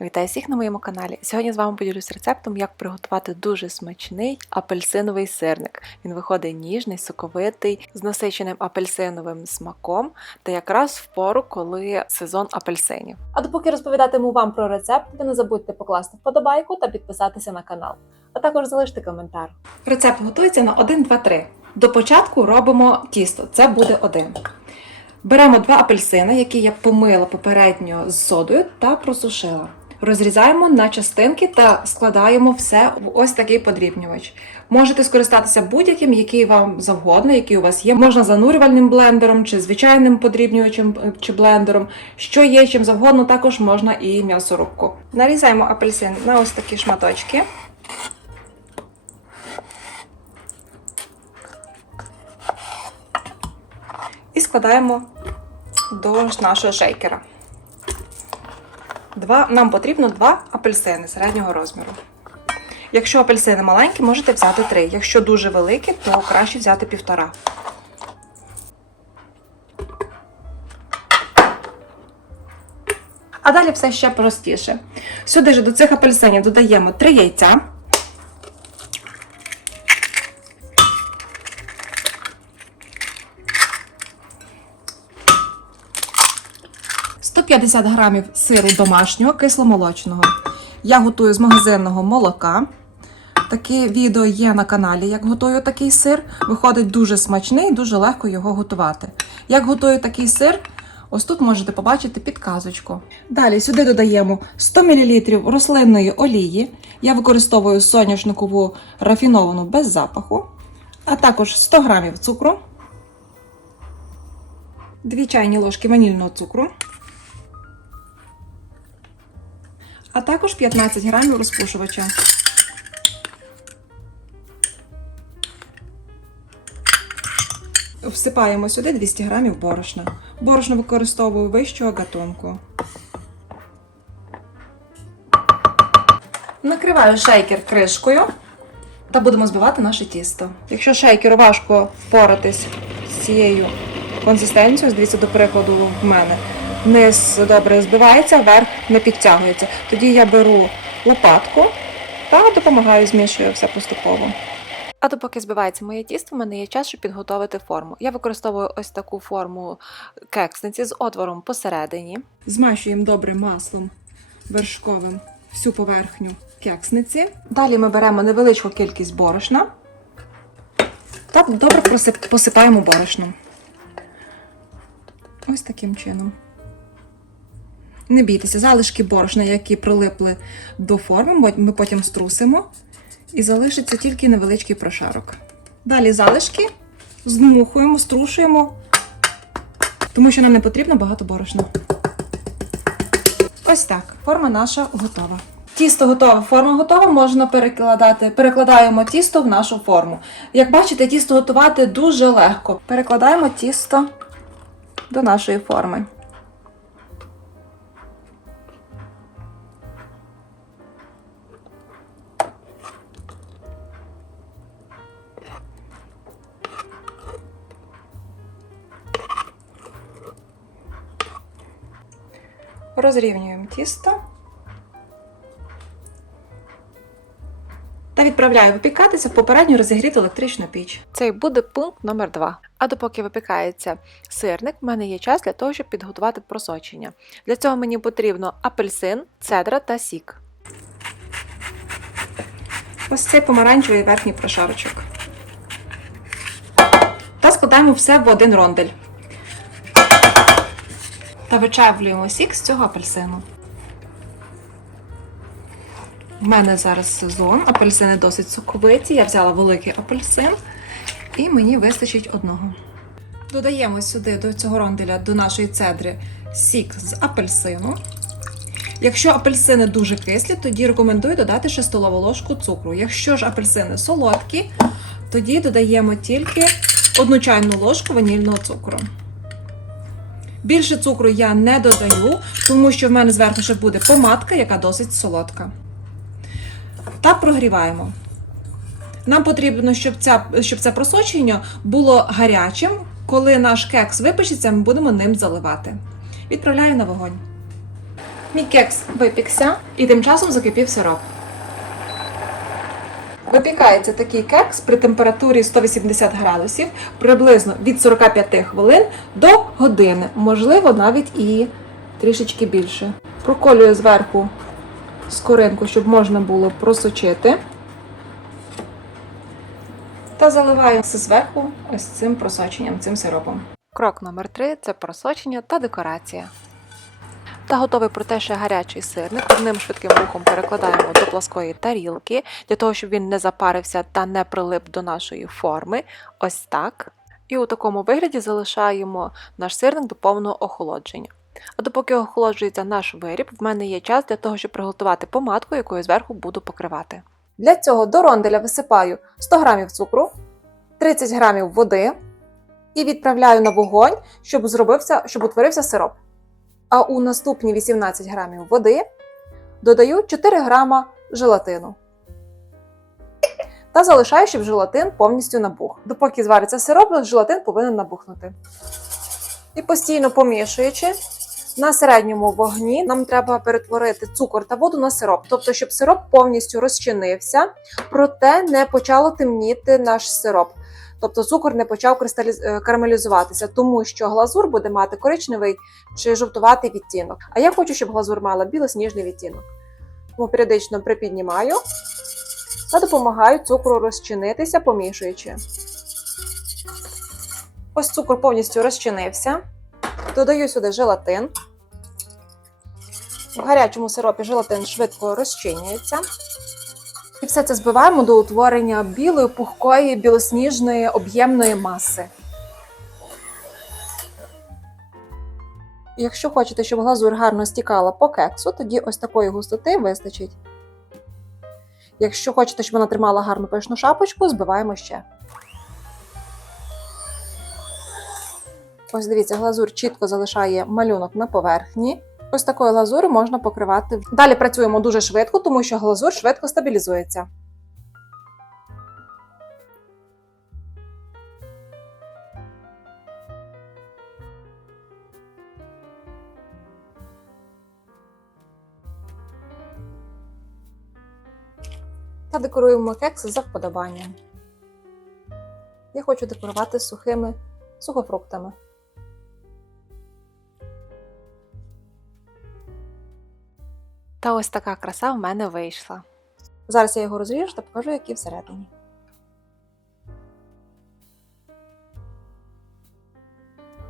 Вітаю всіх на моєму каналі. Сьогодні з вами поділюсь рецептом, як приготувати дуже смачний апельсиновий сирник. Він виходить ніжний, соковитий, з насиченим апельсиновим смаком та якраз в пору, коли сезон апельсинів. А допоки розповідатиму вам про рецепт, ви не забудьте покласти вподобайку та підписатися на канал, а також залишити коментар. Рецепт готується на 1, 2, 3. До початку робимо тісто. Це буде один. Беремо два апельсини, які я помила попередньо з содою та просушила. Розрізаємо на частинки та складаємо все в ось такий подрібнювач. Можете скористатися будь-яким, який вам завгодно, який у вас є. Можна занурювальним блендером чи звичайним подрібнювачем е, чи блендером. Що є, чим завгодно, також можна і м'ясорубку. Нарізаємо апельсин на ось такі шматочки. і складаємо до нашого шейкера. Два, нам потрібно два апельсини середнього розміру. Якщо апельсини маленькі, можете взяти три. Якщо дуже великі, то краще взяти півтора. А далі все ще простіше. Сюди ж до цих апельсинів додаємо 3 яйця. – 150 грамів сиру домашнього кисломолочного. Я готую з магазинного молока. Таке відео є на каналі, як готую такий сир. Виходить дуже смачний, дуже легко його готувати. Як готую такий сир, ось тут можете побачити підказочку. Далі сюди додаємо 100 мл рослинної олії. Я використовую соняшникову рафіновану без запаху, а також 100 г цукру, 2 чайні ложки ванільного цукру, а також 15 грамів розпушувача. Всипаємо сюди 200 грамів борошна. Борошно використовую вищого гатунку. Накриваю шейкер кришкою та будемо збивати наше тісто. Якщо шейкеру важко впоратись з цією консистенцією, дивіться, до прикладу, в мене низ добре збивається, верх не підтягується. Тоді я беру лопатку та допомагаю змішую все поступово. А допоки збивається моє тісто, в мене є час, щоб підготувати форму. Я використовую ось таку форму кексниці з отвором посередині. Змащуємо добре маслом вершковим всю поверхню кексниці. Далі ми беремо невеличку кількість борошна та добре посипаємо борошном. Ось таким чином. Не бійтеся, залишки борошна, які прилипли до форми, ми потім струсимо і залишиться тільки невеличкий прошарок. Далі залишки здмухуємо, струшуємо, тому що нам не потрібно багато борошна. Ось так. Форма наша готова. Тісто готове, форма готова, можна перекладати. Перекладаємо тісто в нашу форму. Як бачите, тісто готувати дуже легко. Перекладаємо тісто до нашої форми. Розрівнюємо тісто. Та відправляю випікатися в попередньо розігріту електричну піч. Це буде пункт номер 2. А допоки випікається сирник, в мене є час для того, щоб підготувати просочення. Для цього мені потрібно апельсин, цедра та сік. Ось цей помаранчевий верхній прошарочок. Та складаємо все в один рондель. Та вичавлюємо сік з цього апельсину. У мене зараз сезон, апельсини досить соковиті. Я взяла великий апельсин і мені вистачить одного. Додаємо сюди до цього ронделя, до нашої цедри, сік з апельсину. Якщо апельсини дуже кислі, тоді рекомендую додати ще столову ложку цукру. Якщо ж апельсини солодкі, тоді додаємо тільки одну чайну ложку ванільного цукру. Більше цукру я не додаю, тому що в мене зверху ще буде помадка, яка досить солодка. Та прогріваємо. Нам потрібно, щоб, ця, щоб це просочення було гарячим. Коли наш кекс випечеться, ми будемо ним заливати. Відправляю на вогонь. Мій кекс випікся і тим часом закипів сироп. Випікається такий кекс при температурі 180 градусів приблизно від 45 хвилин до години, можливо, навіть і трішечки більше. Проколюю зверху скоринку, щоб можна було просочити. Та заливаю все зверху ось цим просоченням, цим сиропом. Крок номер три це просочення та декорація. Та готовий проте ще гарячий сирник. Одним швидким рухом перекладаємо до плоскої тарілки, для того, щоб він не запарився та не прилип до нашої форми. Ось так. І у такому вигляді залишаємо наш сирник до повного охолодження. А допоки охолоджується наш виріб, в мене є час для того, щоб приготувати помадку, якою зверху буду покривати. Для цього до ронделя висипаю 100 г цукру, 30 г води і відправляю на вогонь, щоб, зробився, щоб утворився сироп. А у наступні 18 грамів води додаю 4 грама желатину. Та залишаю, щоб желатин повністю набух. Допоки звариться сироп, желатин повинен набухнути. І постійно помішуючи, на середньому вогні нам треба перетворити цукор та воду на сироп, тобто, щоб сироп повністю розчинився, проте не почало темніти наш сироп. Тобто цукор не почав кристаліз... е, карамелізуватися, тому що глазур буде мати коричневий чи жовтуватий відтінок. А я хочу, щоб глазур мала білосніжний відтінок. Тому періодично припіднімаю та допомагаю цукру розчинитися, помішуючи. Ось цукор повністю розчинився. Додаю сюди желатин. В гарячому сиропі желатин швидко розчинюється. І все це збиваємо до утворення білої, пухкої, білосніжної, об'ємної маси. Якщо хочете, щоб глазур гарно стікала по кексу, тоді ось такої густоти вистачить. Якщо хочете, щоб вона тримала гарну пишну шапочку, збиваємо ще. Ось дивіться, глазур чітко залишає малюнок на поверхні. Ось такою глазурю можна покривати. Далі працюємо дуже швидко, тому що глазур швидко стабілізується. Та декоруємо кекси за вподобанням. Я хочу декорувати сухими сухофруктами. Та ось така краса в мене вийшла. Зараз я його розріжу та покажу, який всередині.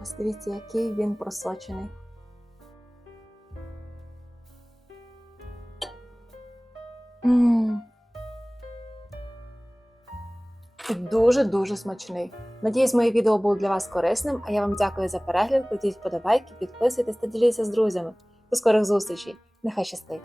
Ось дивіться, який він просочений. Дуже-дуже смачний. Надіюсь, моє відео було для вас корисним, а я вам дякую за перегляд. Кладіть вподобайки, підписуйтесь та діліться з друзями. До скорих зустрічей! Нехай щастить!